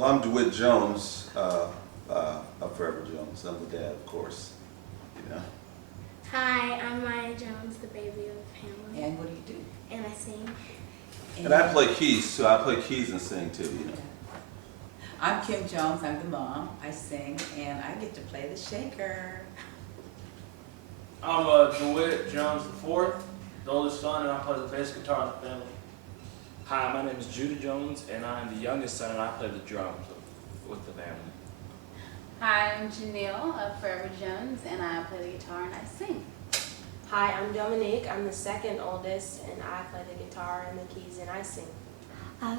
Well, I'm DeWitt Jones, of Forever Jones. I'm the dad, of course. You know. Hi, I'm Maya Jones, the baby of the family. And what do you do? And I sing. And I play keys too. I play keys and sing too. You know. I'm Kim Jones, I'm the mom. I sing and I get to play the shaker. I'm DeWitt Jones IV, the oldest son, and I play the bass guitar in the family. Hi, my name is Judah Jones, and I'm the youngest son, and I play the drums with the family. Hi, I'm Janelle of Forever Jones, and I play the guitar and I sing. Hi, I'm Dominique. I'm the second oldest, and I play the guitar and the keys, and I sing.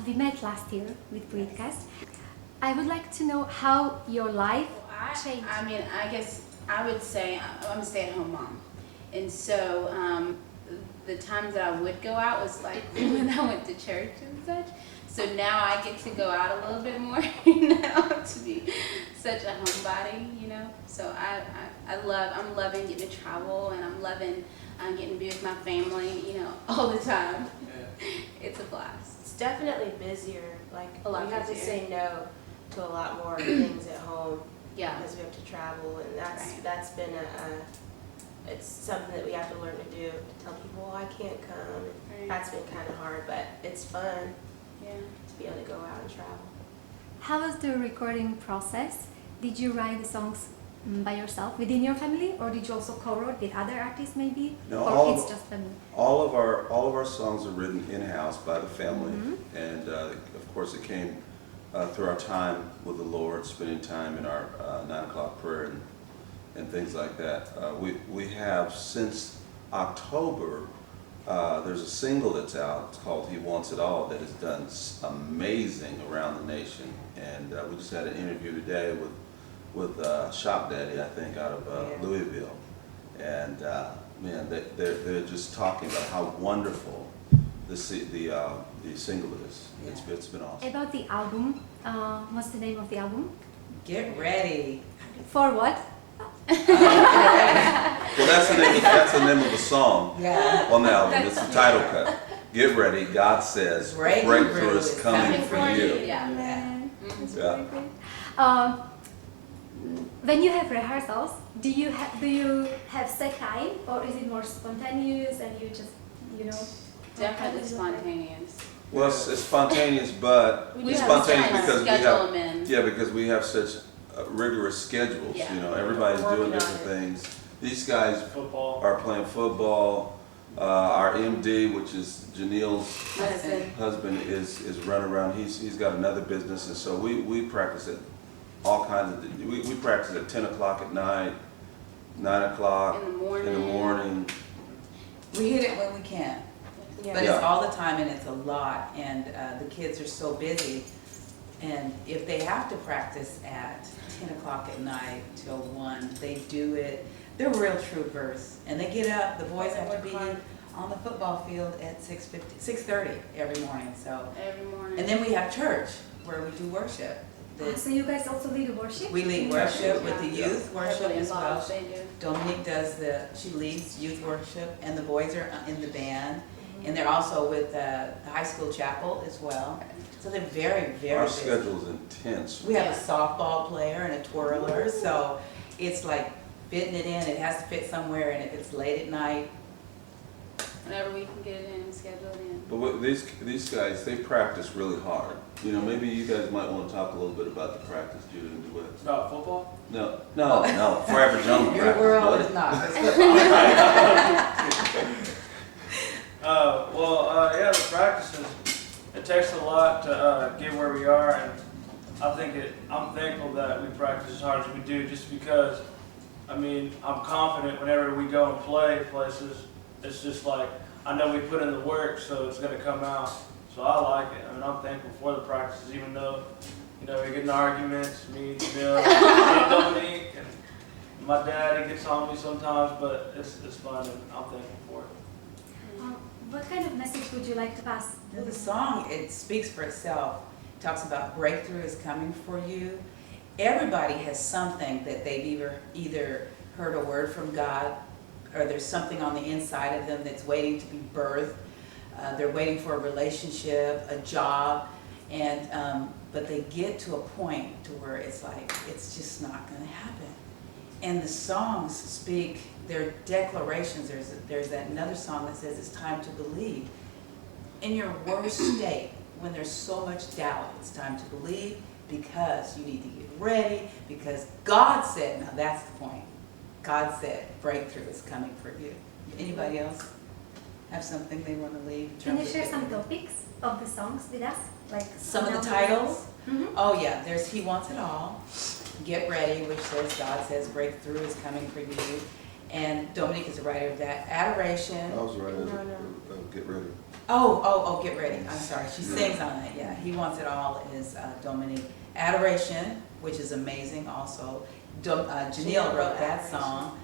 We met last year with Breedcast. I would like to know how your life changed. I guess I would say I'm a stay-at-home mom, and so the times that I would go out was like when I went to church and such. So now I get to go out a little bit more now to be such a homebody, you know. So I'm loving getting to travel, and I'm loving getting to be with my family, you know, all the time. Yeah. It's a blast. It's definitely busier. Like, A lot we have to busier. say no to a lot more things at home Yeah. because we have to travel, and Right. that's been it's something that we have to learn to do. To tell people, I can't come. Right. That's been kind of hard, but it's fun Yeah. to be able to go out and travel. How was the recording process? Did you write the songs by yourself within your family, or did you also co-wrote with other artists maybe? No, Or it's just family? all of our songs are written in-house by the family, Mhm. and of course it came through our time with the Lord, spending time in our 9 o'clock prayer and things like that. We have since October. There's a single that's out. It's called "He Wants It All" that has done amazing around the nation, and we just had an interview today with Shop Daddy, I think, out of Yeah. Louisville, and man, they're just talking about how wonderful the single is. It's been awesome. About the album, what's the name of the album? Get ready. For what? Well, that's the name of the song Yeah. on the album. It's the title cut. Get ready. God says breakthrough is coming for you. Yeah. Amen. That's Yeah. very good. When you have rehearsals, do you have set time, or is it more spontaneous and you just, you know? Definitely spontaneous. Well, it's spontaneous, but We it's have to spontaneous because we schedule have them in. because we have such rigorous schedules. Yeah. You know, everybody's Working doing on different it. things. These guys Football. are playing football. Our MD, which is Janelle's Listen. husband, is running around. He's got another business, and so we practice at all kinds of. We practice at 10 o'clock at night, 9 o'clock In the morning. in the morning. We hit it when we can, Yeah. but Yeah. it's all the time and it's a lot, and the kids are so busy. And if they have to practice at 10 o'clock at night till 1, they do it. They're real troopers, and they get up. The boys have to be on the football field at 6:30 every morning. So, Every morning. and then we have church where we do worship. So you guys also lead worship? We lead worship with the youth worship Everybody as well. involved, they do. Dominique she leads youth worship, and the boys are in the band, and they're also with the high school chapel as well. So they're very, very Our busy. schedule's intense. We have Yeah. a softball player and a twirler, so it's like fitting it in. It has to fit somewhere, and if it's late at night, Whenever we can get it in, schedule it in. But these guys, they practice really hard. You know, maybe you guys might want to talk a little bit about the practice, Judah and DeWitt. About football. No, Forever Jones your practice. world bud. is not. It's football. Yeah, the practices. It takes a lot to get where we are, and I'm thankful that we practice as hard as we do, just because, I'm confident whenever we go and play places. It's just like, I know we put in the work, so it's gonna come out. So I like it. I'm thankful for the practices, even though, we get in arguments, me, Bill, and Dominique, and my dad, he gets on me sometimes, but it's fun, and I'm thankful for it. What kind of message would you like to pass? The song, it speaks for itself. It talks about breakthrough is coming for you. Everybody has something that they've either heard a word from God, or there's something on the inside of them that's waiting to be birthed. They're waiting for a relationship, a job, And, but they get to a point to where it's like, it's just not gonna happen. And the songs speak, they're declarations. There's that another song that says it's time to believe. In your worst state, when there's so much doubt, it's time to believe because you need to get ready, because God said, now that's the point. God said breakthrough is coming for you. Anybody else have something they want to leave? in Can you terms of share getting some ready? topics of the songs with us? Like Some of the examples? titles? Mhm. Oh yeah, there's He Wants It All, Get Ready, which says God says breakthrough is coming for you. And Dominique is the writer of that. Adoration. I was right, No. get ready. Oh, Get Ready. I'm sorry. She sings on that, yeah. He Wants It All is Dominique. Adoration, which is amazing also. Janelle wrote that song.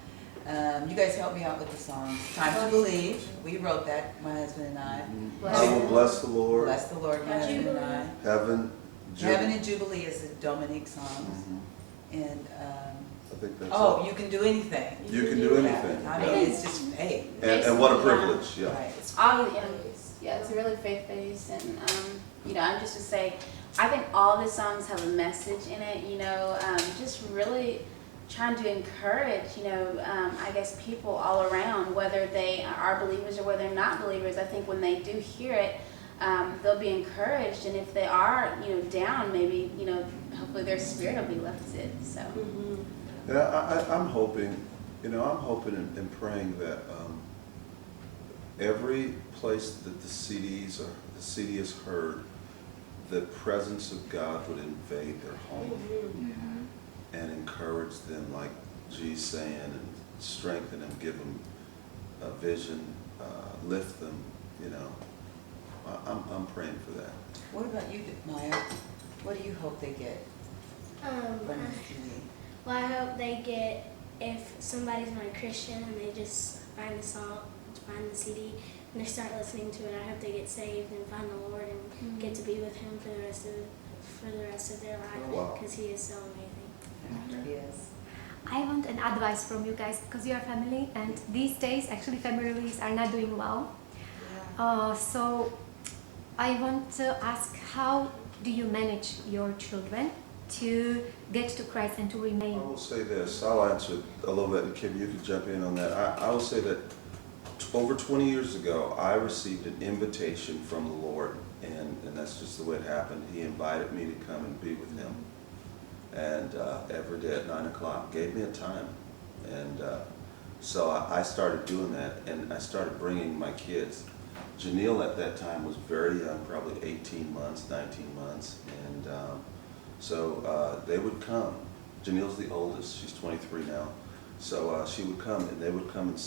You guys help me out with the song. Time to Believe. We wrote that, my husband and I. I will bless the Lord. Bless the Lord, my husband and I. Heaven. Heaven and Jubilee is the Dominique song. Mhm. And, I think that's oh, it. You Can Do Anything. You can do anything. I yeah. mean, it's just faith. And what a privilege, yeah. Right. All, yeah, it's really faith-based, and, you know, I'm just to say, I think all the songs have a message in it, you know, just really trying to encourage, you know, I guess people all around, whether they are believers or whether they're not believers. I think when they do hear it, they'll be encouraged, and if they are, you know, down, maybe, you know, hopefully their spirit will be lifted, so. Yeah, I'm hoping, I'm hoping and praying that every place that the CD is heard, the presence of God would invade their home and encourage them, like G's saying, and strengthen them, give them a vision, lift them. I'm praying for that. What about you, Maya? What do you hope they get from the CD? Well, I hope they get, if somebody's not a Christian and they just find the song, find the CD, and they start listening to it, I hope they get saved and find the Lord and get to be with Him for the rest of their life, Wow. because He is so amazing. Yes. I want an advice from you guys because you are family, and these days actually families are not doing well. So I want to ask, how do you manage your children to get to Christ and to remain? I will say this, I'll answer a little bit, and Kim, you can jump in on that. I will say that over 20 years ago, I received an invitation from the Lord, and that's just the way it happened. He invited me to come and be with Him. And every day at 9 o'clock, gave me a time. And so I started doing that, and I started bringing my kids. Janelle at that time was very young, probably 18 months, 19 months, and so they would come. Janelle's the oldest, she's 23 now. So she would come, and they would come and